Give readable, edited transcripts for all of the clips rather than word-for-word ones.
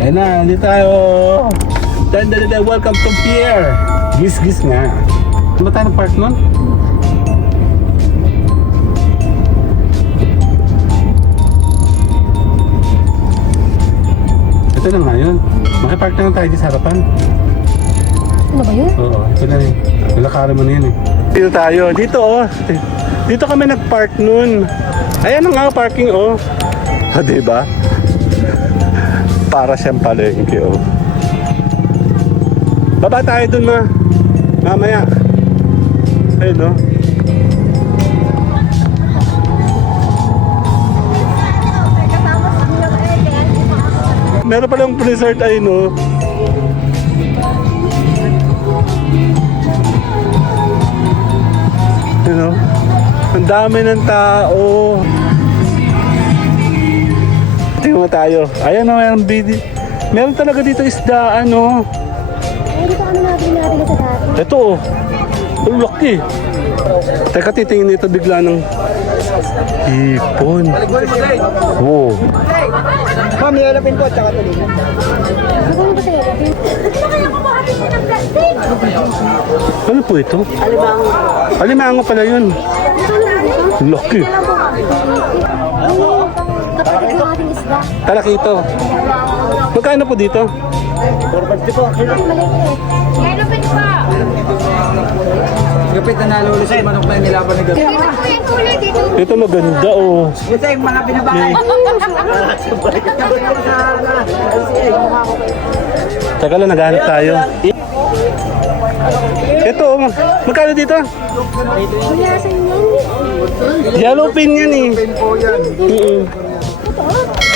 Ayan na, dito tayo. Welcome to pier. Gis-gis nga. Ano ba tayo ng park nun? Ito na nga yun. Makipark na lang tayo dito sa harapan. Ano ba yun? Oo, ito na eh. Nilakaran mo na yun eh. Dito tayo. Dito oh. Dito kami nag-park nun. Ayan na nga parking oh. Ha, diba? Para siyang palengke oh. Baba tayo dun ma. Mamaya. Ayun no. Meron palang resort ayun no. You know, ang dami ng tao. Tingnan mo tayo. Ayan o, mayroong bidi. Meron talaga dito isdaan o. Ay, dito kami natin sa dati. Ito o. Ang laki. Teka, titingin nito bigla ng hipon. Wow. Ma'am, nilalapin po at saka tuloy. Ano ba sa'yo? Ano kaya kumahatin mo ng plastic? Ano po ito? Alimango pala yun. Ang laki. Kapatid ng ating isda. Talakito. Magkano po dito? 450 po. Maliit. Ngayon pa. Kapit na naluli sa manok na nilaban ni Gabi. Dito po yung kulay dito. Ito maganda oh. Ito yung mga binabahay. Teka lang, naghanap tayo. Ito, magkano dito? Ulasan yan. Yellowfin yan eh. Pin po yan.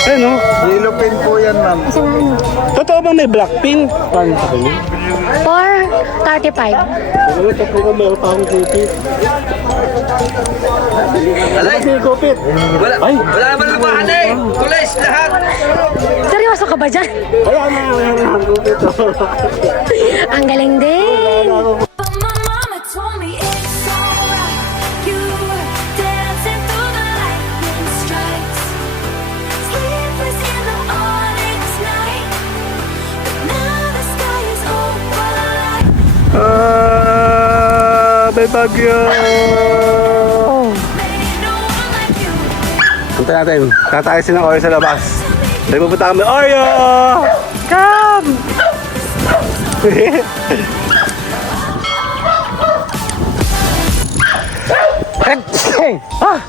Ano? Yellow pin po yan, ma'am. Isa na ano? Totoo ba may black pin? Paano sa kayo? 435. Ano, totoo ba meron pa akong kupit? Alay! May kupit. Ay! Wala naman ang bahanay! Tulis lahat! Seryoso ka ba dyan? Wala na ang kupit. Ang galing din. But my mama told me it's alright. You were dancing through the lightning strikes, sleepless in the onyx night. But now the sky is open like May bagyo! maybe no one like you. Punta natin. Tatayasin ng Oreo sa labas. Dahil pupunta kami. Oreo! Come! Ah!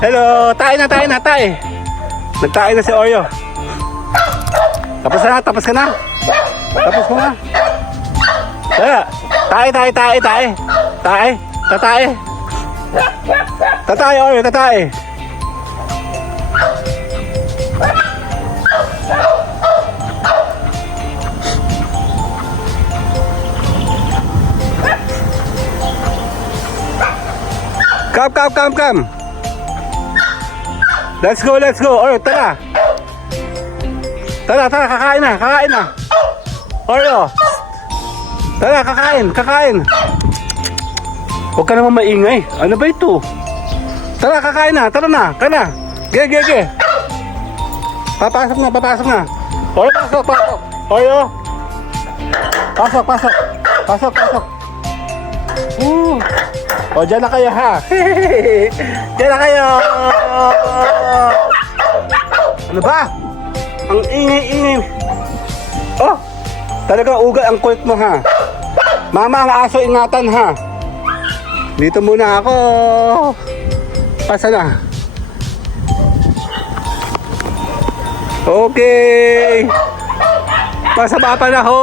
Hello! Tayo na, tayo na, tayo! Nagtayo na si Oreo. Tapos na, tapos ka na. Tapos ka na. Kaya, tayo, tayo, tayo, tayo. Tayo, tatay. Tatay, Oreo, tatay. Come. Let's go. Oreo, tara. Tara, kakain na. Oreo. Tara, kakain. Huwag ka naman maingay. Ano ba ito? Tara, kakain na. Tara na. Ge. Papasok na. Oreo, pasok. Oreo. Pasok. O, dyan na kayo ha. Dyan na kayo. Ano ba? Ang ingay. Oh, talagang ugal ang kulit mo ha. Mama, ang aso ingatan ha. Dito muna ako. Pasa na. Okay. Masama pa na ho.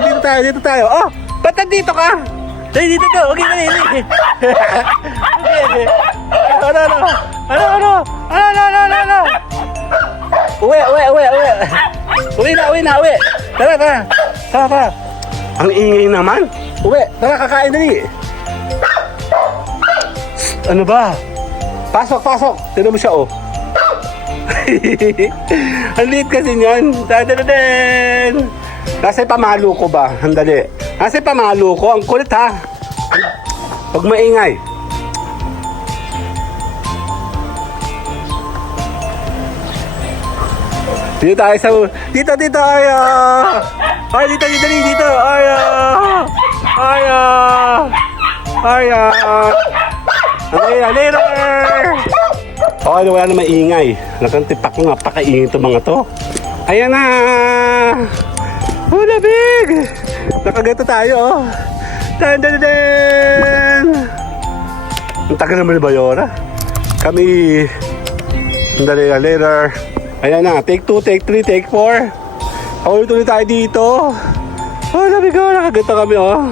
Dito tayo. Oh, ba't nandito ka? Dito ka. Okay, dali. Ano? Uwi. Uwi na. Tara. Ang ingay naman. Uwi. Tara, kakain dali. Ano ba? Pasok. Tignan mo siya oh. Ang liit kasi niyan. Dadadadin. Nasa pamalo ko ba? Handali. Nasa pamalo ko. Ang kulit ha. Huwag maingay. Dito tayo sa... Dito, Aya! Ay, dito, Aya! Aya! Okay, later! Okay, wala na maingay. Nagkantipak ko nga, pakaingin itong mga to. Ayan na! Oh, labig! Nakagato tayo, oh. Dan! Ang tagal naman ni Bayora. Kami... Sandali na, later. Ayan na, take 2, take 3, take 4. Paulit-ulit tayo dito. Oh, labig, oh. Nakagato kami, oh.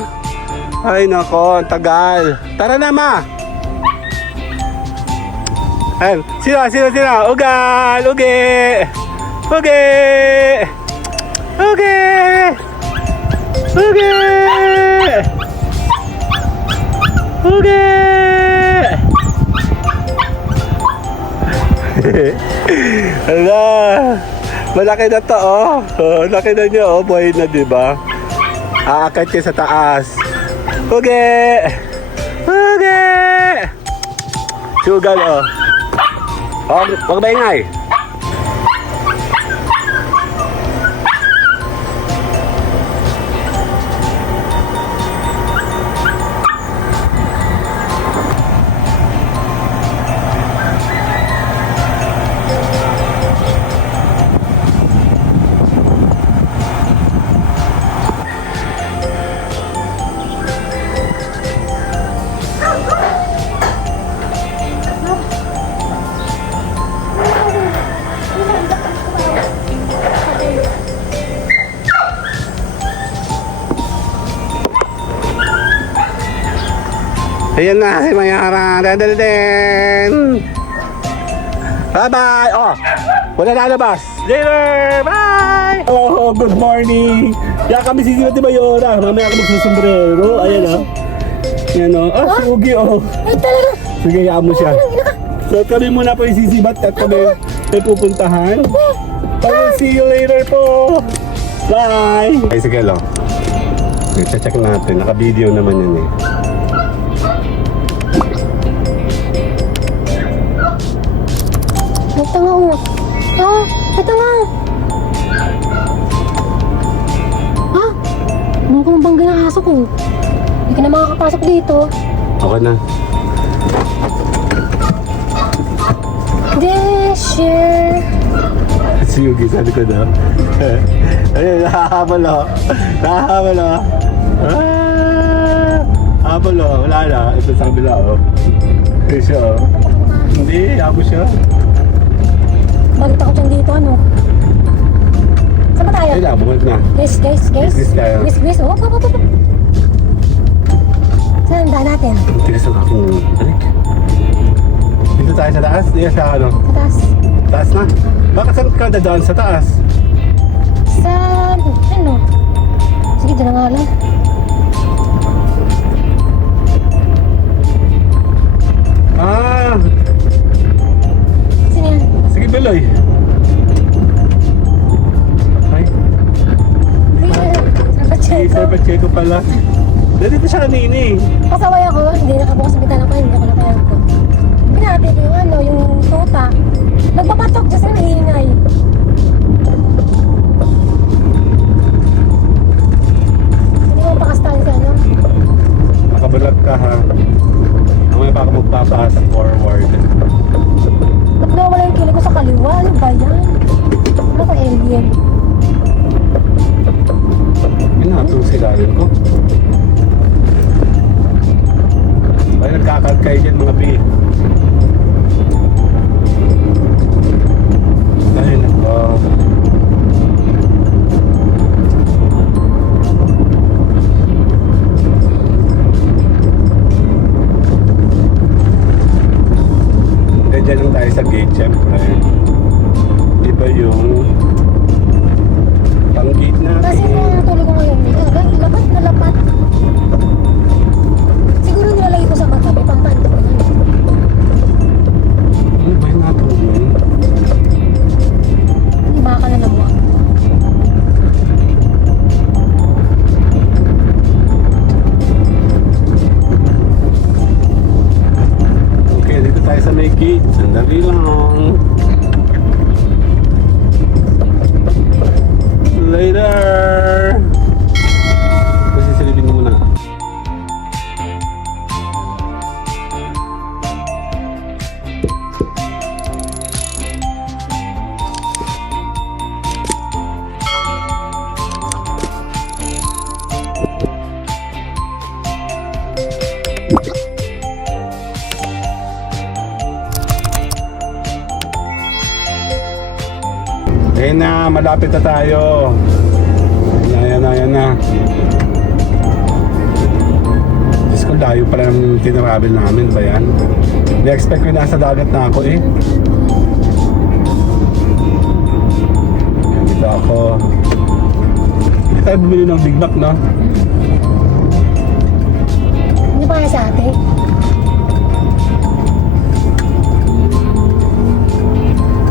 Ay, nako, ang tagal. Tara na, ma! Ayan, sila. Ugal, uge! Uge! Hala! Malaki na to, oh. Laki na niya, oh. Buhay na, diba? Aakyat siya sa taas. Uge! Sugal, oh. Huwag maingay. Ayan na, si Mayara. Den. Bye-bye. Oh, wala lalabas. Later. Bye. Oh, good morning. Kaya kami sisibat ni Mayora. Mamaya ako magsusombrero. Ayan, oh. Ayan, oh. Oh, si Ugi, oh. Ay, talaga. Sige, hayaan mo siya. So, kami muna po yung sisibat at kami may pupuntahan. Bye. See you later po. Bye. Ay, sige, lang. Check natin. Naka-video naman yan, eh. Ito nga, oh. Ah, ito nga. Ah, mukhang bangga ng aso ko. Hindi ka na makakapasok dito. Okay na. Desher. Si Yugi sa likod, oh. Ayun, nahahabol, oh. Nahahabol, oh. Habol, oh. Wala na. Ito sa kabila, oh. Ito siya, oh. Hindi, habol siya. Bakit ako dyan dito, ano? Saan ba tayo? Ay, bumalik na. Guys. Guys tayo. Guys. Oh, pa. Saan daan natin? Ang tigas ang aking balik. Dito tayo sa taas. Dito sa ano? Sa taas. Taas na. Bakit saan ka dadaan sa taas? Sa... ano? Sige, dyan na nga lang. Ah! Saan yan? Sige, Beloy. Ay, si Sir Pacheco pala. Dito siya kanina, eh. Pasaway ako, hindi nakabukas ang bitana ko, hindi ako nakayag ko. Pinati ko yung ano, yung tuta. Nagpapatok dyan sa maingay. Hindi mo pakastahan sa ano. Nakabalag ka, ha? Mamaya pa ako magpapass forward. Ba't nawala yung kilig ko sa kaliwa? Ano ba yan? Ano ka alien? Minatong sila yun ko. Ay, nagkakad kayo dyan mga pi. Dahil later! Kasi silipin ko muna. Ayan na, malapit na tayo. Ayan na. Diyos ko, layo pala ng tinravel namin ba yan? Na-expect ko nasa dagat na ako eh. Ayan, dito ako. Hindi tayo bumili ng Big Mac, no? Hindi pa kaya sa ate?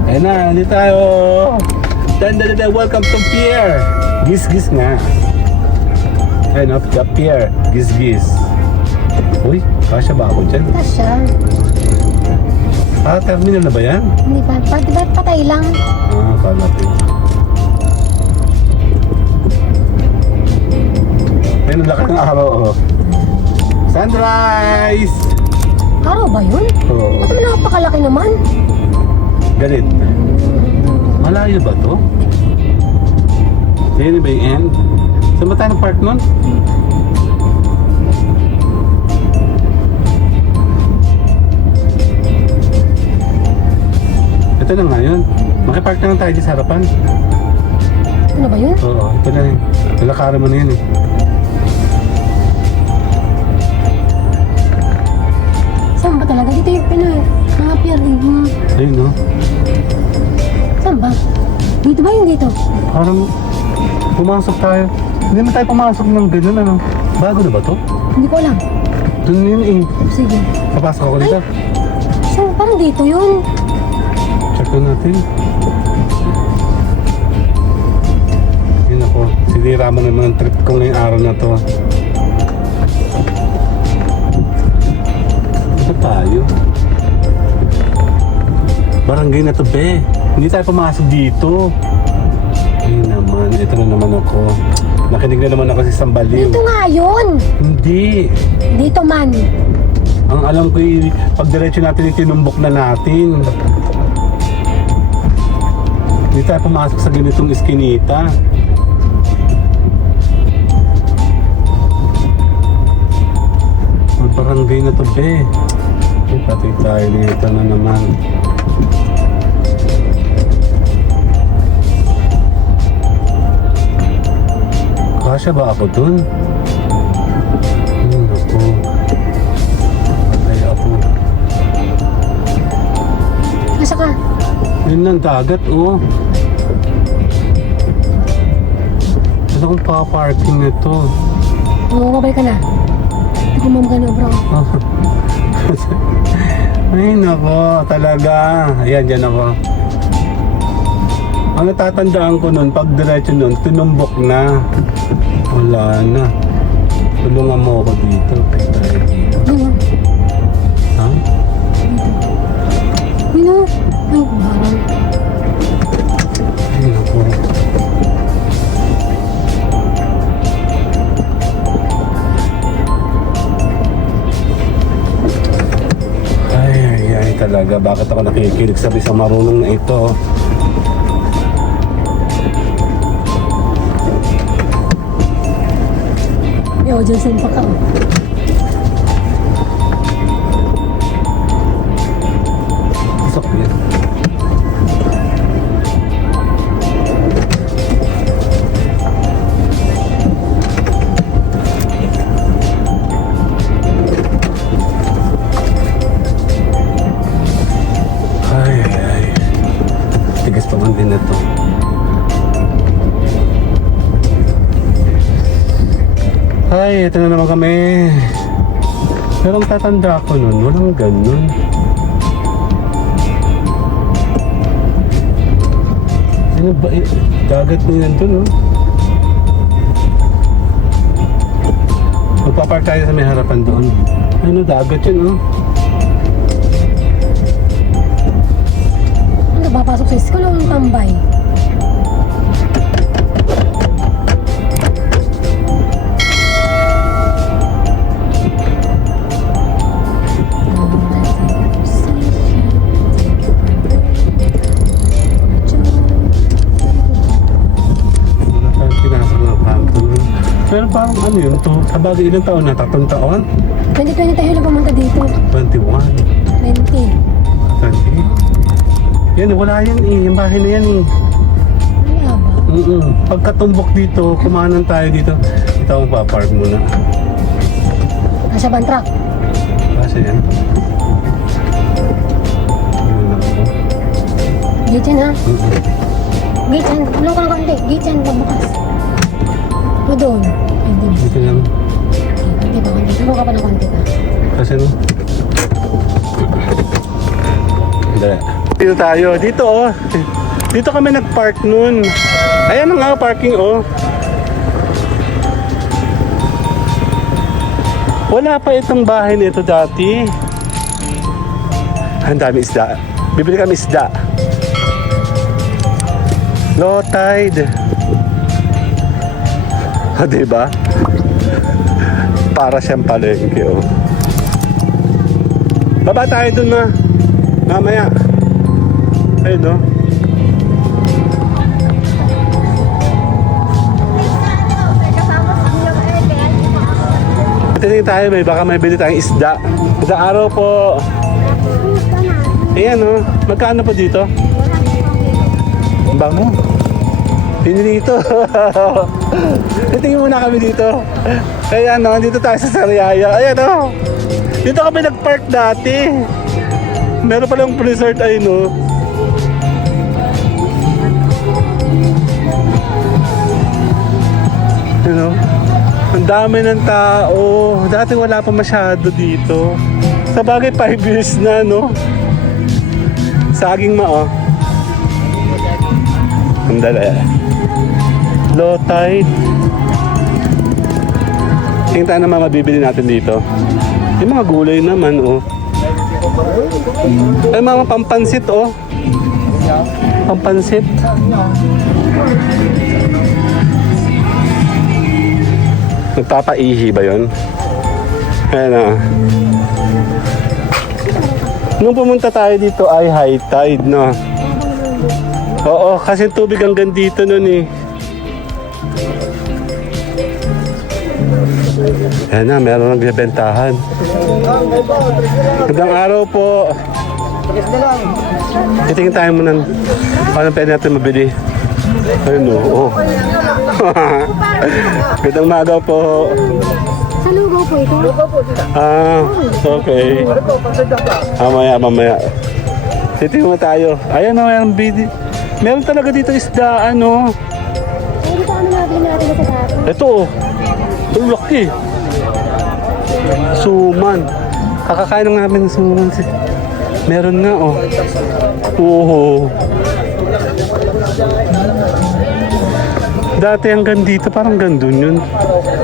Ayan na, dito tayo. Welcome to pier. Gis-gis nga. Ayan o, the pier. Gis-gis. Uy, kasya ba ako dyan? Kasya. Ah, terminal na ba yan? Hindi pa. Ba't patay lang? Ah, palapit. Ayun, ang laki ng araw, oh. Sunrise! Araw ba yun? Oo. Ba't naman napakalaki naman? Galit. Malayo ba to? Yan ba yung end? Saan ba tayo nag-park nun? Ito na nga yun. Makipark na lang tayo dyan sa harapan. Ito na ba yun? Oo, ito na yun. Nalakaran mo na yun eh. Saan ba talaga? Dito yung Pinoy. Mga pier. Ayun no? Saan ba? Dito ba yung dito? Parang pumasok tayo. Hindi naman tayo pumasok ng ganun ano. Bago na ba to? Hindi ko alam. Doon yun eh. Sige. Papasok ako dito. Saan? Parang dito yun. Check na natin. Yun ako. Sinira mo naman ang trip ko ngayong araw na to. Ito tayo. Barangay na to, be. Hindi tayo pumasok dito. Ayun naman. Ito na naman ako. Nakinig na naman ako sa isang baliw. Dito nga yun. Hindi. Dito man. Ang alam ko pag diretso natin itinumbok na natin. Hindi tayo pumasok sa ganitong iskinita. Barangay na to, be. Ay, pati tayo nito na naman. Kasya ba ako dun? Ako. Patay ako. Nasa ka? Yun ng dagat, oh. Ano kung pa-parking nito? Mababay ka na. Ako ma'am ka na, bro. Ay, nako, talaga. Ayan, dyan ako. Ang natatandaan ko nun, pag diretso nun, tinumbok na. Wala na. Tulungan mo ako dito. Tayo dito. Ano? Ha? Ano? Ay, parang. Ay, nako. Ay, talaga. Bakit ako nakikilig sa isang marunong na ito? Yo, Johnson pa ka. Pasok yan. Ay. Tigas pa man din na to. Ay, ito na naman kami. Pero ang tatanda ko nun, walang ganun. Ano ba? Dagat na yan dun, no? Magpapark tayo sa may harapan doon. Ano, dagat yun, no? Ano, papasok sa school o tambay? parang ano yun to? Sa bagay ilang taon na? 3 taon? 2020 tayo na pumunta dito. 21. 20. 20. Yan, wala yan eh. Yung bahay na yan eh. Wala ba? Pagkatumbok dito, kumanan tayo dito. Ito ang papark muna. Nasa bantrak. Kasi yan. Yun lang ako. Gate yan ha? Gate yan. Tulong ko ng konti. Gate yan. Pagbukas. O doon. Ay, hindi. Dito lang. Konti pa, konti. Tulong ka pa ng konti pa. Kasi no? Hindi. Dito tayo. Dito oh. Dito kami nag-park nun. Ayan ang nga parking oh. Wala pa itong bahay nito dati. Ang dami isda. Bibili kami isda. Low tide. Ha, diba? Para siyang palengke oh. Baba tayo dun na. Mamaya. Ayun no. Tingin tayo, baka may bili tayong isda. Isang araw po. Ayan o, magkano po dito? Ang bango. Pinilito. Tingin muna kami dito. Kaya ano, dito tayo sa Sariaya. Ayan o. Dito kami nag-park dati. Meron palang resort ay no. You know? Ang dami ng tao. Dati wala pa masyado dito. Sa bagay 5 years na, no? Saging mao. Ang dali. Low tide. Tingnan tayo naman mabibili natin dito. Yung mga gulay naman, oh. Ay, mga pampansit, oh. Pampansit. Nagpapaihi ba yun? Ayan na. Nung pumunta tayo dito ay high tide, no? Oo, kasi tubig hanggang dito nun eh. Ayan na, meron nagbibentahan. Magandang araw po. Titingin tayo muna. Anong pwede natin mabili? Ayun o. Oh. Magandang umaga po. Sa lugaw po ito? Lugaw po dito. Ah, okay. Mamaya. Titingin mo tayo. Ayan o, mayroong bidi. Meron talaga dito isda, ano. Ay, dito kami nabili natin sa dati. Ito o. Ang laki. Suman. Kakakain lang namin ng suman. Meron nga oh. Oo. Dati hanggang dito, parang gandun yun.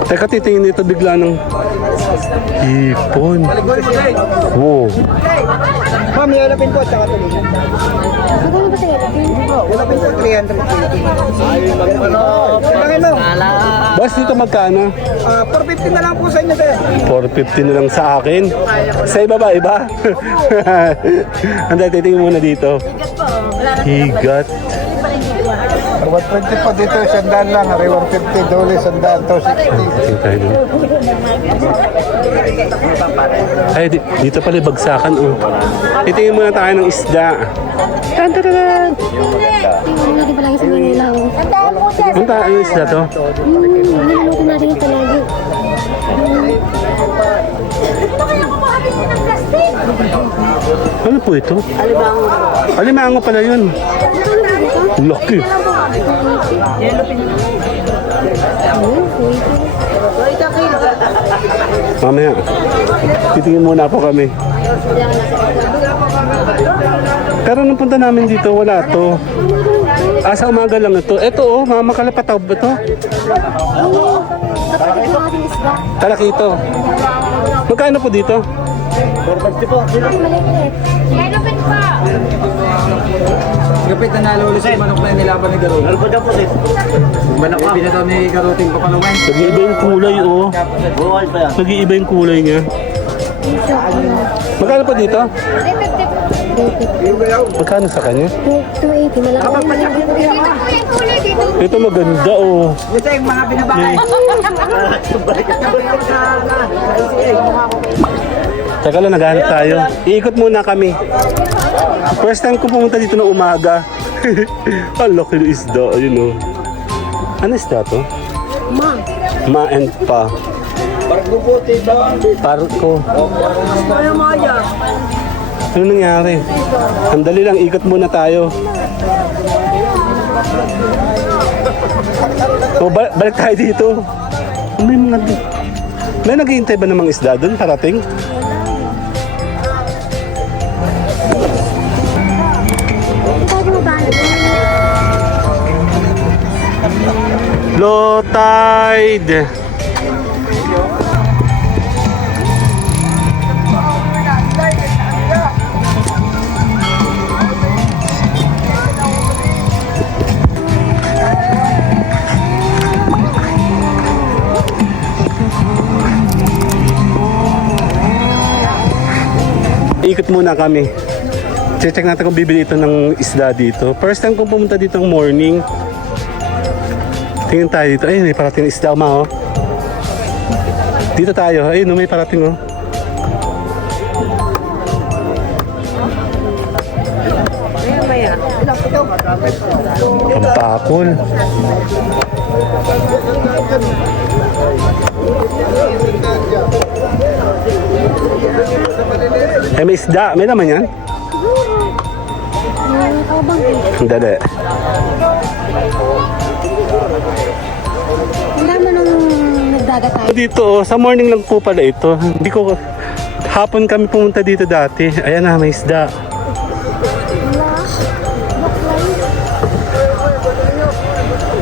Teka, titingin ito bigla ng hipon. Wow. Ma'am, yalapin po at saka tuloy. Magkano ba sa'yo? Yalapin po 320. Lagay mo. Bas dito magkano? 450 na lang po sa inyo, sir. 450 na lang sa akin. Sa iba ba? Iba? Anday, titingin muna dito. Higat. 120 po dito, 100 lang. 150 dole, 100 to 60. Tingin tayo dun. Ay, dito pala yung bagsakan. Oh. Titingin muna tayo ng isda. Tan tan tan. Tingnan natin palagi sa Manila. Tandaan po siya. Ang tayo yung isda to? Niluluto natin yung palagi. Ano po ito? Alimango. Alimango pala yun. Laki. Mamaya. Titingin muna po kami. Pero nung punta namin dito, wala to. Sa umaga lang ito. Ito oh, mama kalapataw ba ito? Kapatid ng ating isda. Talakito. Magkano po dito? 450 po. Maliit. Lupit pa. Kapit na nalulis yung manok na nilaban ni Garot. Ano po daw po, sir? Manok pa. Pinataw ni Garoting papalawin. Nag-iiba yung kulay oh. Buhay pa yan. Nag-iiba yung kulay niya. Magkano po dito? 350. Magkano sa kanya? 280, malaki yung Ito maganda oh. Ito yung mga binabakay. Tsaka lang, naghanap tayo. Iikot muna kami. First time ko pumunta dito na umaga. Ang laki ng isda. Ayun oh. Ano isda to? Ma and pa. Barko po, tito. Parko. Ano nangyari? Ang dali lang, ikot muna tayo. O, balik tayo dito. May naghihintay ba namang isda doon parating? Low tide. Ikot muna kami. Check natin kung bibili ito ng isda dito. First time kong pumunta dito ng morning. Tingin tayo dito. Ayun, may parating na isda oh. Dito tayo. Ayun, may parating oh. Kampakol. Eh, may isda. May naman yan? Dali. Wala mo nang nagdagat tayo. Dito, oh, sa morning lang po pala ito. Hindi ko, hapon kami pumunta dito dati. Ayan na, may isda.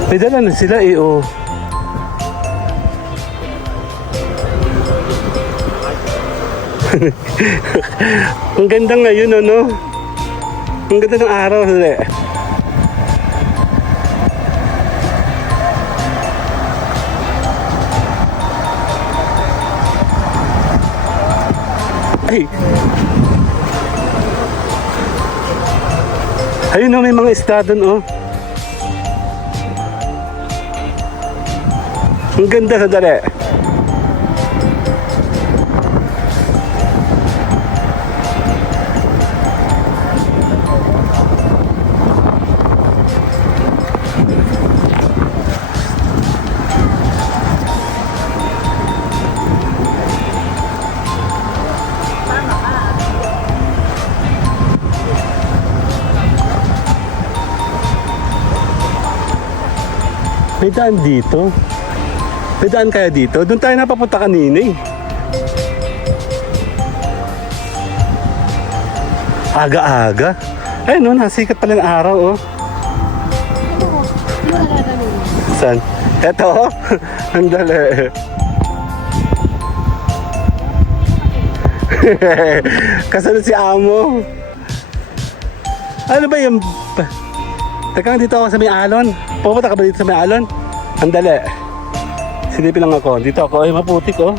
May dala na sila eh, oh. Ang ganda ngayon, ano? Ang ganda ng araw, dali. Ay! Ayun oh, may mga isda doon oh. Ang ganda sa dali. May daan dito. May daan kaya dito? Doon tayo napapunta kanina eh. Aga-aga. Ayun no, nasikat pala ng araw oh. Saan? Eto oh. Ang dali. Kasunod si Amo. Ano ba yung... Teka, dito ako sa may alon. Pupunta ka ba dito sa may alon? Ang dali. Silipin lang ako. Dito ako. Ay, maputik oh.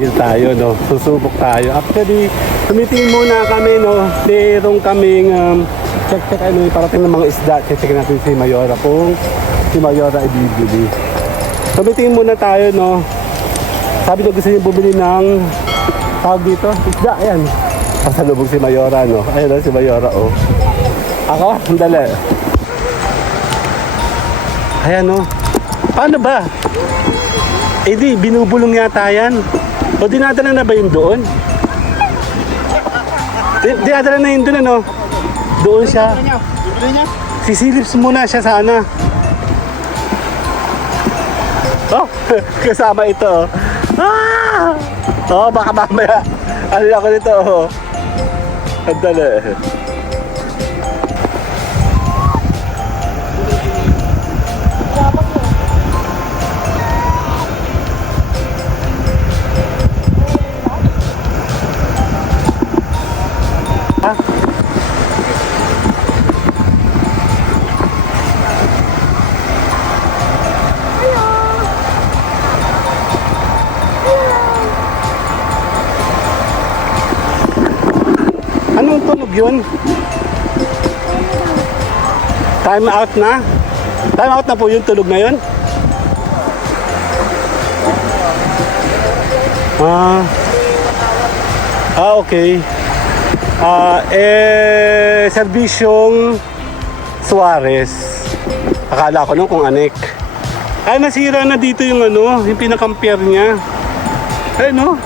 Vlogger tayo, no? Susubok tayo. Actually, tumitingin muna kami, no? Merong kaming check ano yung parating ng mga isda. Check natin si Mayora kung si Mayora ibibili. Tumitingin muna tayo, no? Sabi ko gusto niya bumili ng tawag dito, isda, ayan. Pasalubog si Mayora, no? Ayan na si Mayora, oh. Ako, sandali. Ayan, no? Paano ba? Eh di, binubulong yata yan. O dinadala na ba yun doon? Dinadala na yun doon, ano? Doon siya. Sisilips muna siya sana. Oh, kasama ito. Ah! Oh, baka mamaya. Ano ako nito, oh. Andali. Anong tunog yun? Time out na? Time out na po yung tunog na yun? Okay. Serbisyong Suarez. Akala ko nung kung anek. Ay, nasira na dito yung ano, yung pinakampyer niya. Ay, no?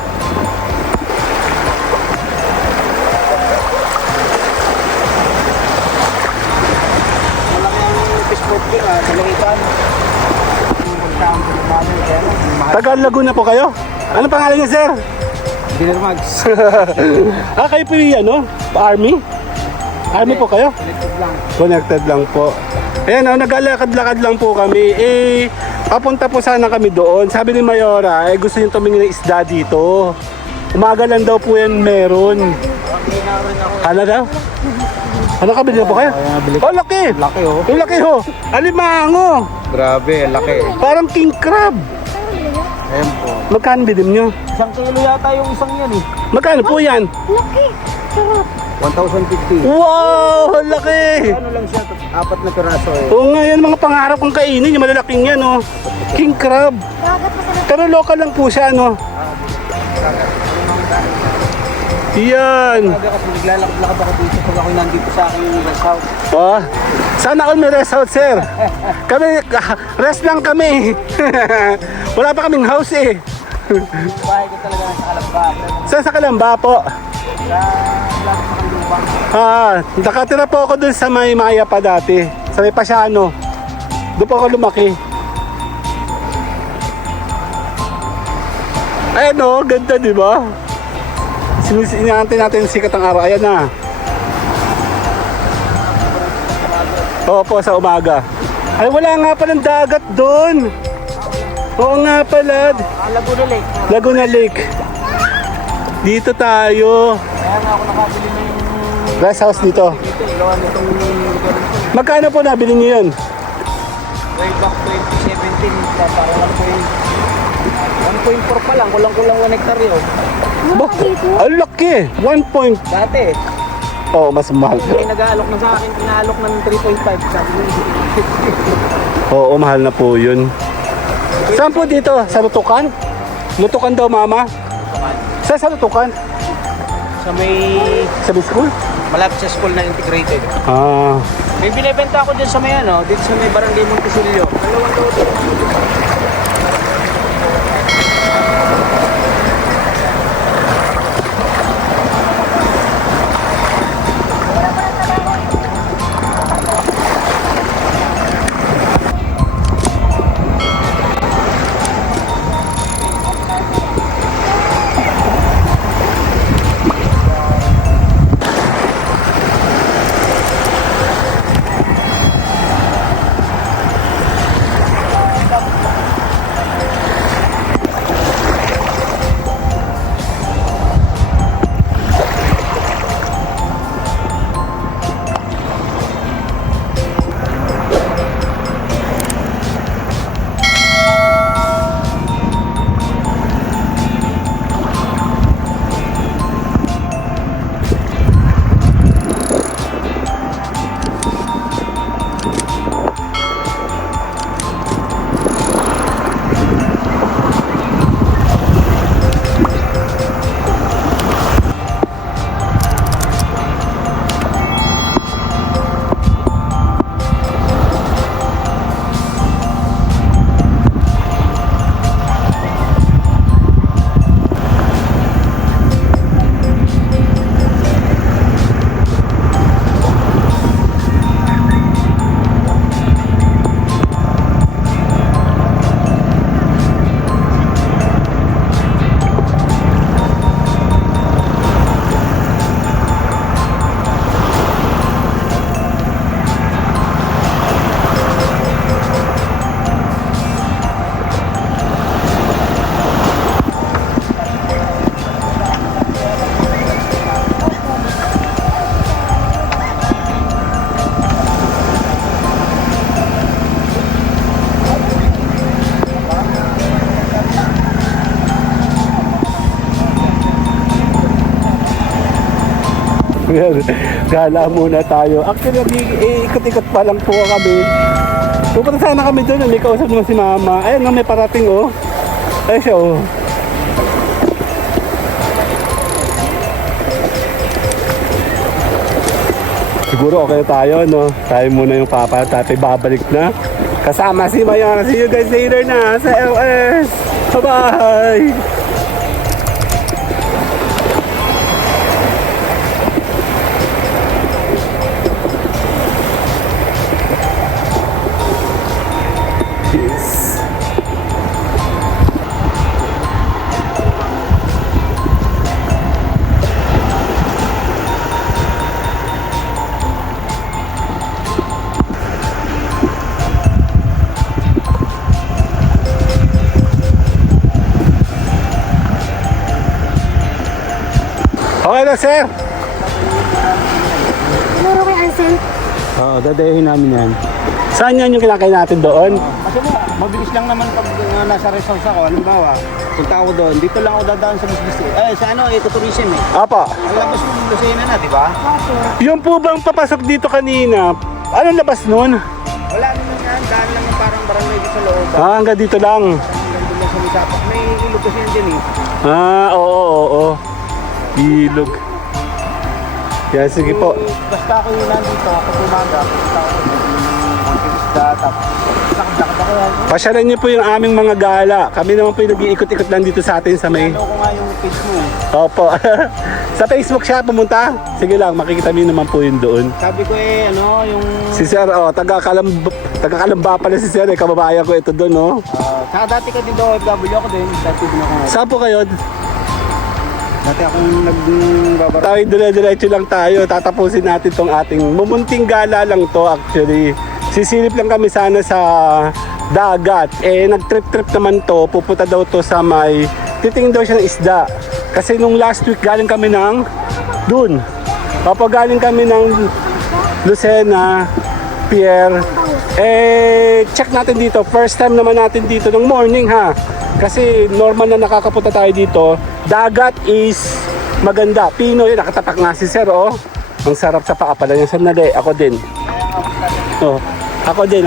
Taga Laguna po kayo? Ano pangalan niya, sir? Engineer Mags. Kayo po yung ano? Army? Army po kayo? Connected lang. Connected lang po. Ayan, naglalakad-lakad lang po kami. Papunta po sana kami doon. Sabi ni Mayora, gusto niyo tumingin ng isda dito. Umaga lang daw po yan meron. Ano daw? Ano kabili na po kayo? Oh, laki! Laki, oh. Yung laki ho! Alimango! Grabe, laki. Parang king crab! Ayan po. Magkano bidim nyo? 1 kilo yata yung isang yan eh. Magkano po yan? Laki! Sarap! 1,050. Wow! Ang laki! Ano lang siya, 4 na piraso eh. Oo nga yan, mga pangarap kong kainin. Yung malalaking yan, oh. King crab. Dagat masarap. Pero local lang po siya, no? Yan. Kasi naglalakad-lakad ako dito pag ako nandito sa aking rest house. Oh, sana all may rest house, sir. Kami, rest lang kami. Wala pa kaming house, eh. Bahay ko talaga sa Kalamba. Saan sa Kalamba po? Sa lapit sa Kalubang. Nakatira po ako dun sa may Maya pa dati. Sa may Pasiano. Doon po ako lumaki. Ayan o, ganda, di ba? Inaantay natin sikat ang araw. Ayan na. Opo, sa umaga. Ay, wala nga palang dagat doon. Oo nga pala. Laguna Lake. Laguna Lake. Dito tayo. Kaya nga ako nakabili ng Rest house dito. dito. Ilawan itong lugar nito. Magkano po nabili niyo yun? Way back 2017. Parang 1.4 pa lang. Kulang-kulang 1 hectare yun. Ba, ang laki. 1 point. Dati. Oh, mas mahal. May nag-aalok na sa akin. Pinaalok ng 3.5. Sabi niya. Oo, mahal na po yun. Saan po dito? Sa Lutukan? Lutukan daw, mama? Sa Lutukan? Sa may Sa school? malapit sa school na integrated. Ah. May binibenta ako dyan sa may ano, dito sa may Barangay Montesilio. Dalawang lodo. Yan, gala muna tayo. Actually, ikot-ikot pa lang po kami. Pupunta sana kami doon. May kausap naman si mama. Ayun nga, may parating oh. Ayun siya oh. Siguro okay tayo, no? Tayo muna yung papa at tatay babalik na. Kasama si Mayor. See you guys later na sa LS. Bye-bye! Yes. Okay na, sir. Ano kay Ansel? Oo, dadayahin namin yan. Saan yan yung kinakain natin doon? Kasi mabilis lang naman pag nasa resort ako. Halimbawa, punta ako doon. Dito lang ako dadaan sa business. Sa ecotourism eh. Apa. Ang labas mo yung Lucena na, di ba? Yung po bang papasok dito kanina, anong labas nun? Wala naman yan. Daan lang yung parang barangay dito sa loob. Ah, hanggang dito lang. Hanggang doon lang sa Misapak. May ilog kasi yan dyan eh. Ah, oo. Ilog. Yan, sige po. Basta ako yung nandito, ako tumaga, punta ako ng isda, tapos lakad-lakad ako yan. Pasyalan niyo po yung aming mga gala. Kami naman po yung nag-iikot-ikot lang dito sa atin sa may... Ano ko nga yung page mo. Opo. Sa Facebook siya pumunta. Sige lang, makikita niyo naman po yun doon. Sabi ko yung... Si Sir, taga-Kalamba pala si Sir. Kababayan ko ito doon, no? Saka dati ka din daw, OFW ako din. Dati din ako ngayon. Saan po kayo? Dati akong nagbabara. Tayo dire-diretso lang tayo. Tatapusin natin tong ating mumunting gala lang to actually. Sisilip lang kami sana sa dagat. Nag-trip-trip naman to. Pupunta daw to sa may... Titingin daw siya ng isda. Kasi nung last week galing kami ng... Dun. Kapag galing kami ng Lucena, Pier. Check natin dito. First time naman natin dito ng morning ha. Kasi normal na nakakapunta tayo dito. Dagat is maganda. Pinoy, nakatapak nga si Sir, oh. Ang sarap sa paa pala niya. Sandali, ako din. Oh, ako din.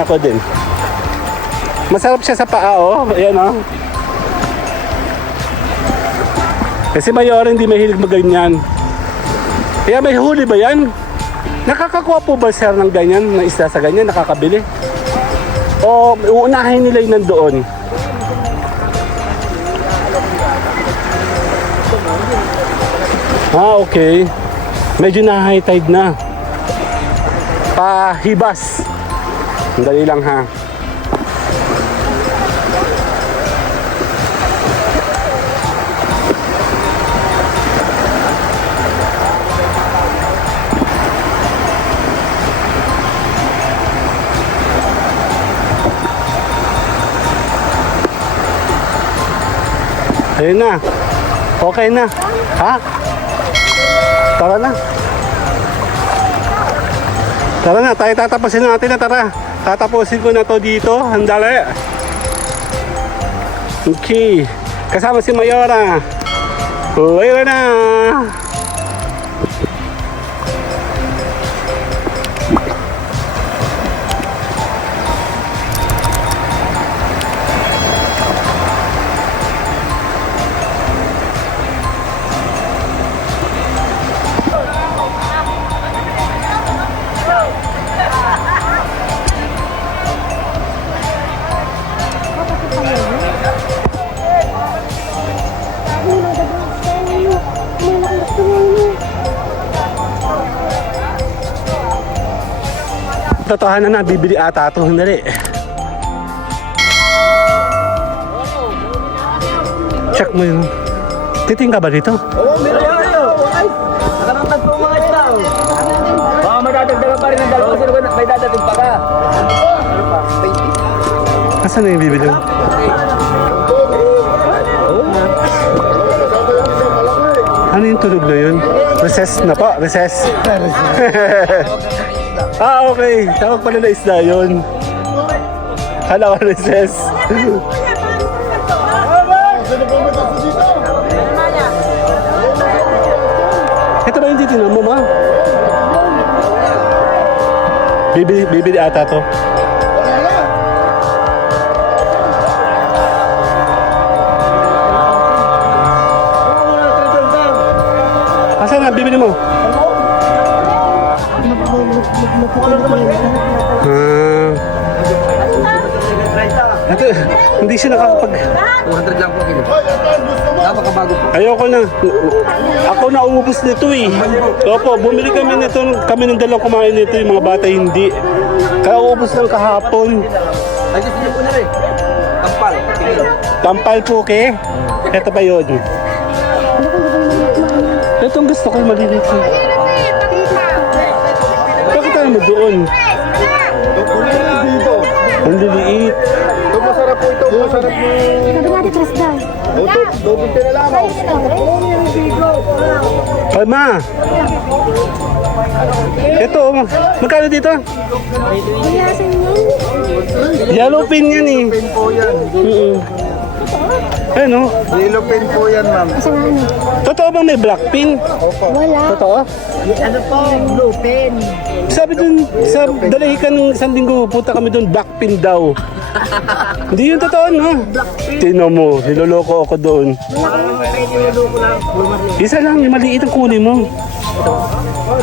Masarap siya sa paa, oh. Ayan, oh. Kasi Mayor, hindi mahilig maganyan. Kaya may huli ba yan? Nakakakuha po ba, Sir, ng ganyan? Ng isda sa ganyan? Nakakabili? O uunahin nila yung nandoon? Ah, okay. Medyo na high tide na. Pahibas. Dali lang ha. Ayun na. Okay na. Ha? Tara na. Tara na, tayo tatapusin natin na, tara. Tatapusin ko na to dito. Handali. Okay. Kasama si Mayora. Later na. Totohanan na, bibili ata ito. Handali. Check mo yun. Titing ka ba dito? Oo, meron tayo. Nakarangtag po mga isda. May dadagdagan pa rin ng dalawa kasi may dadating pa ka. Asan na yung bibili? Ano yung tunog na yun? Recess na po, recess. Ah, okay. Tawag pala na isda yun. Hala ka, recess. Ito ba yung titinan mo, ma? Bibili ata to. Asan na? Bibili mo? Ito, hindi siya nakakapag... 200 lang po kilo. Napakabago po. Ayoko na. Ako na umubos nito eh. Opo, bumili kami nito. Kami ng dalawang kumain nito. Yung mga bata hindi. Kaya uubos ng kahapon. Ay, gusto niyo po na rin. Kampal. Tampal po ke. Ito ba yun? Ito ang gusto ko maliliit. Bakit tayo mo doon? Ang liliit. Ito masarap po ito. Masarap po. Sabi nga, tres daw. Ito, doon pinalamaw. Ay ma. Ito, magkano dito? Mayasan yan. Yellow pin yan eh. Pin po yan. Ano? Yellow pin po yan, ma'am. Asa nga ano? Totoo ba may black pin? Wala. Totoo? Ano po? Blue pin. Sabi dun, sa dalahikan ng isang linggo, punta kami dun, black pin daw. Hindi yun totoo, no? Tino mo, niloloko ako doon. Isa lang, yung maliit ang kunin mo.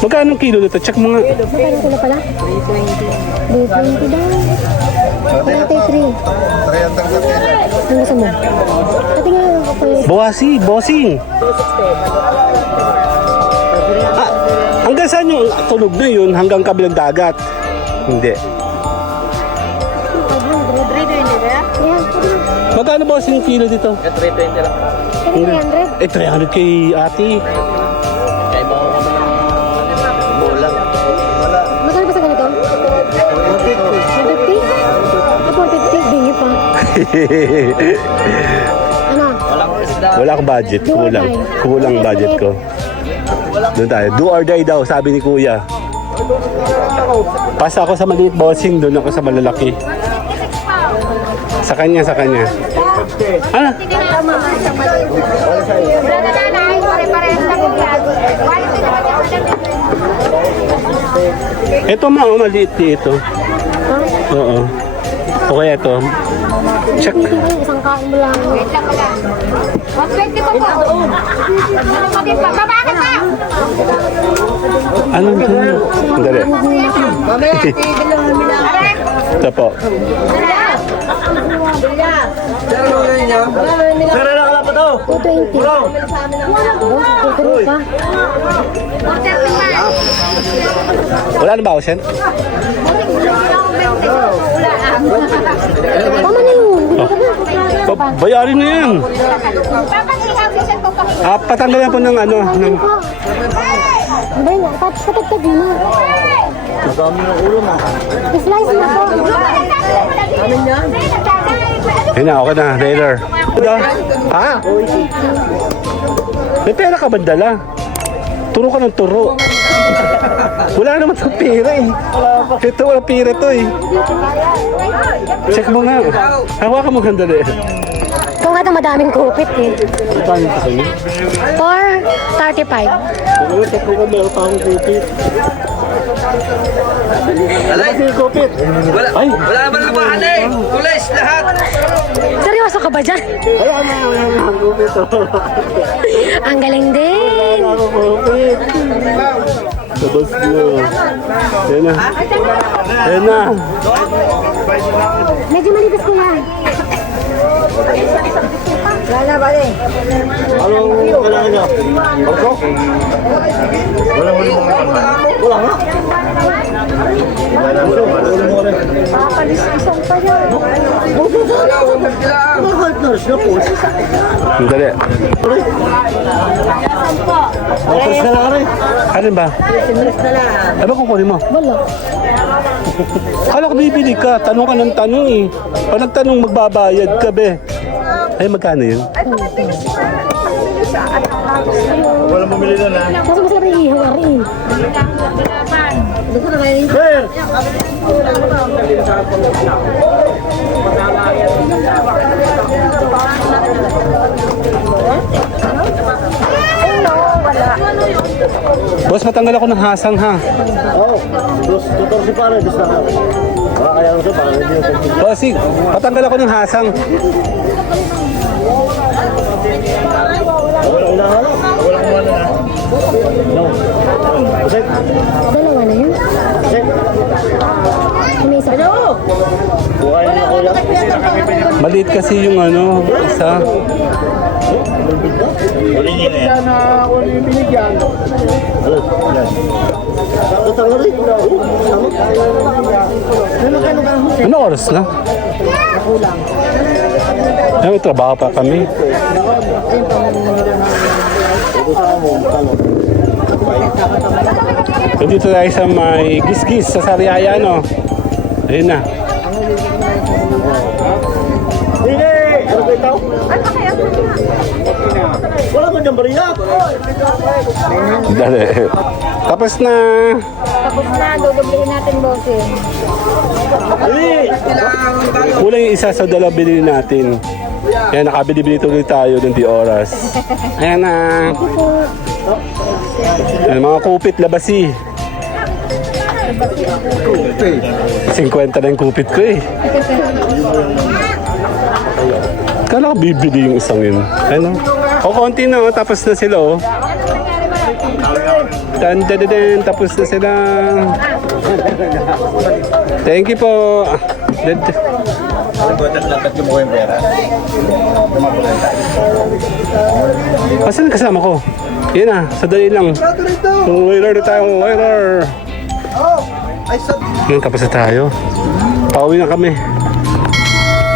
Magkano ang kilo nito? Check mo nga. Magkano ko na pala? 320 daw. Wala tayo 3. Ano gusto mo? Pati nga ako Bossing. Ah, hanggang saan yung tulog na yun? Hanggang kabilang dagat? Hindi. Yan, Magkano bossing yung kilo dito? 320 lang. 300. 300 kay ate. Kaya ba ako kami ng bulang? Wala. Magkano ba sa ganito? 150? Ako 150, bingi pa. Ano? Walang isda. Wala akong budget. Kulang budget ko. Doon tayo. Do or die daw, sabi ni kuya. Pasa ako sa maliit bossing, doon ako sa malalaki. Sa kanya. Ah, ito maliit ito. Oo. Okay, ito. Check. Hindi ko isang kain mo lang. Ano ito? Dali. Ito po. Pero nakala pa to. 220. Tuturo pa. Wala na ba ako, Sen? Tama na yun. Bayarin na yan. Patanggalan po ng ano. Ng... Ba yun? Patagtag mo. Madami ng ulo na. Slice mo po. Yun na, okay na. Railer. Ha? May pera ka ba dala? Turo ka ng turo. Wala naman sa pera eh. Ito, wala pera to eh. Check mo nga. Hawakan mo ganda eh. Kung nga madaming kupit eh. Paano ito kayo? 435. Check mo ka, meron pa akong kupit. Alay! Kasi kupit. Ay! Wala naman labahan eh! Tulis lahat! Seryoso ka ba dyan? Wala na ang kupit. Ang galing din. Wala akong kupit. Sabas mo. Yan na. Yan na. Medyo manipis ko yan. Wala ba rin? Anong kailangan niya? Orso? Wala nga. Papalisisang pa yan. Ang dali. Ano ba? Ano kukunin mo? Wala. Kala ko bibili ka. Tanong ka ng tanong eh. Pag nagtanong magbabayad ka be. Ay magkano yun? Walang bumili na na. Kasi masarap yung ihawari eh. Gusto na kayo yung Boss, matanggal ako ng hasang ha. Oo. 14 pa rin. Kaya lang siya, parang hindi yung Bossing, patanggal ako ng hasang. Walang hinahanap. Walang wala na. No. Kasi, Dalawa na yun. May isa. buhay na kuya. Maliit kasi yung ano, isa. Uling yun eh. Na uling binigyan. Ano? Yan. Tatanggal rin. Ano oras na? Ay, may trabaho pa kami. Dito tayo sa may gis-gis sa Sariaya, no? Ayun na. Hindi! Ano ba ito? Wala ba dyan bariya? Dali. Tapos na. Tapos na, dodoblihin natin, boss eh. Hindi! Kulang yung isa sa dalawa binili natin. Kaya nakabili-bili tuloy tayo ng di oras. Ayan na. Ayan, mga kupit labasi. 50 na yung kupit ko eh. Kala ko bibili yung isang yun. Ano? O konti na, oh, tapos na sila oh. Dan, tapos na sila. Thank you po. Asan ang kasama ko? Yan na, sadali lang. Waiter na tayo, waiter. Yan, tapos na tayo. Pauwi na kami.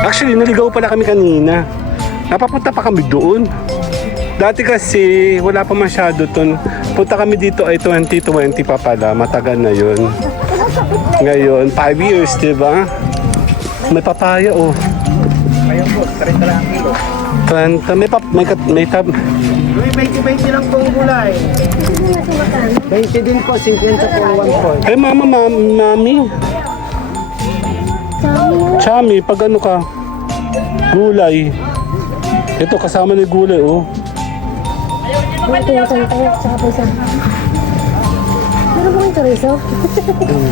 Actually, naligaw pala kami kanina. Napapunta pa kami doon. Dati kasi, wala pa masyado to. Punta kami dito ay 2020 pa pala. Matagal na yun. Ngayon, 5 years, di ba? May papaya, oh. Ayun po, 30 lang ang kilo. 30, may tab. Uy, 20 lang po ang gulay. 20 din po, 50 po ang 1 point. Ay, mami. Chami, pag ano ka, gulay. Ito, kasama ni gulay, oh. Ito yung isang tayo, tsaka po isa. Meron ba kang chorizo?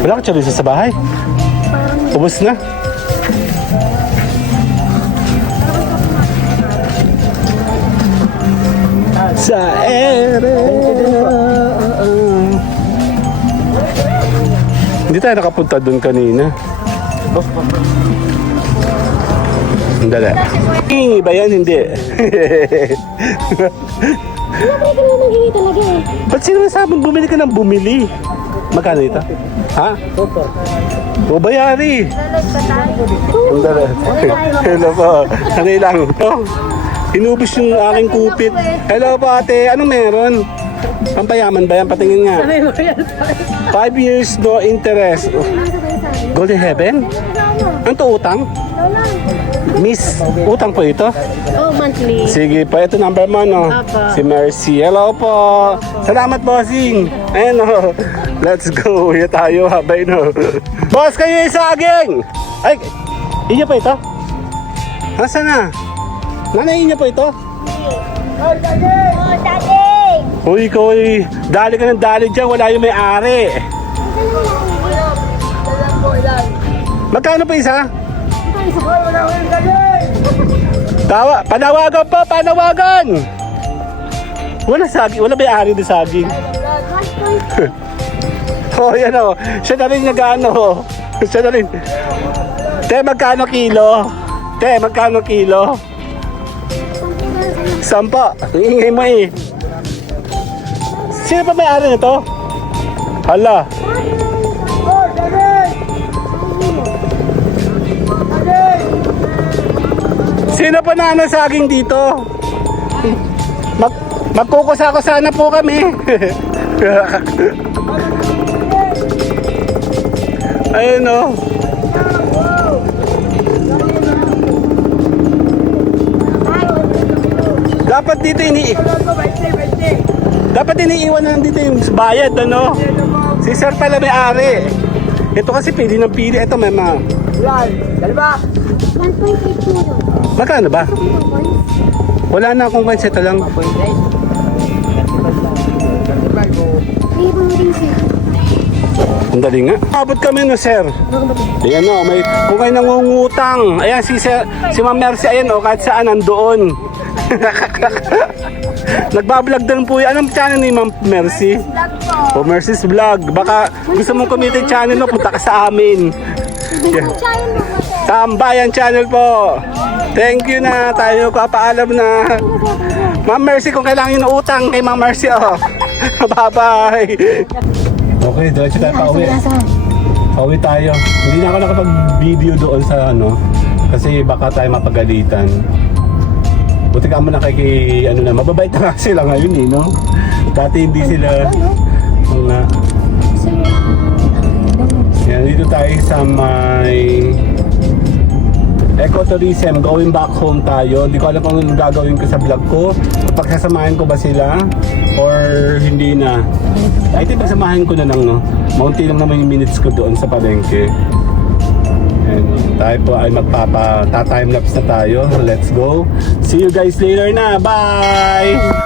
Wala ka chorizo sa bahay? Ubus na? Sa ere. Hindi tayo nakapunta doon kanina. Dali. Hingi ba yan? Hindi. Wala pa rin naman hingi talaga eh. Ba't sino nasabing bumili ka ng bumili? Magkano ito? Ha? O bayari. Dali. Hello po. Ano lang? Oh, inubos yung aking kupit. Hello po ate. Anong meron? Pampayaman ba yan? Patingin nga. 5 years no interest. Golden Heaven? Ano to utang? Miss, utang po ito? Oh, monthly. Sige po, ito number mo, no? Apo. Si Mercy. Hello po. Salamat, bossing. Ayan, no. Let's go. Uya tayo, habay, no. Boss, kayo yung saging! Ay, inyo po ito? Nasaan na? Nanay, inyo po ito? Oh, daddy! Uy, ikaw ay dali ka ng dali dyan. Wala yung may-ari. Magkano pa isa? Panawagan pa, panawagan! Wala saging, wala may-ari na saging. Oh, yan o. Siya na rin nag-ano. Siya na rin. Te, magkano kilo? Te, magkano kilo? 10. Ingay mo eh. Sino pa may-ari nito? Hala. Sino pa na saging dito? Magkukusa-kusa na po kami. Ayun o. Dapat dito dapat iniiwan na dito yung bayad, ano? Si Sir pala may-ari. Ito kasi pili ng pili. Ito may mga... Yan, dalawa. 1.8 Magkano ba? Wala na akong coins. Ito lang. 3 Sandali nga. Abot kami no, sir. Ayan o, may, kung kayo nangungutang. Ayan, si Ma'am Mercy, ayan o, kahit saan, nandoon. Nagbablog din po yan. Anong channel ni Ma'am Mercy? O, Mercy's Vlog. Baka gusto mong kumita yung channel mo, punta ka sa amin. Yeah. Tambayan channel po. Thank you na. Tayo papaalam na. Ma'am Mercy, kung kailangan yung utang kay Ma'am Mercy, oh. Bye-bye. Okay, diretso tayo pa uwi. Pauwi tayo. Hindi na ako nakapag-video doon sa ano. Kasi baka tayo mapagalitan. Buti ka mo na kay ano na. Mababait na nga sila ngayon eh, no? Dati hindi sila. Mga... Yan, dito tayo sa may ecotourism, going back home tayo. Hindi ko alam kung ano gagawin ko sa vlog ko. Pagsasamahin ko ba sila or hindi na. I think pagsamahin ko na lang, no. Maunti lang naman yung minutes ko doon sa palengke. And tayo po ay magpapa-timelapse na tayo. Let's go. See you guys later na. Bye!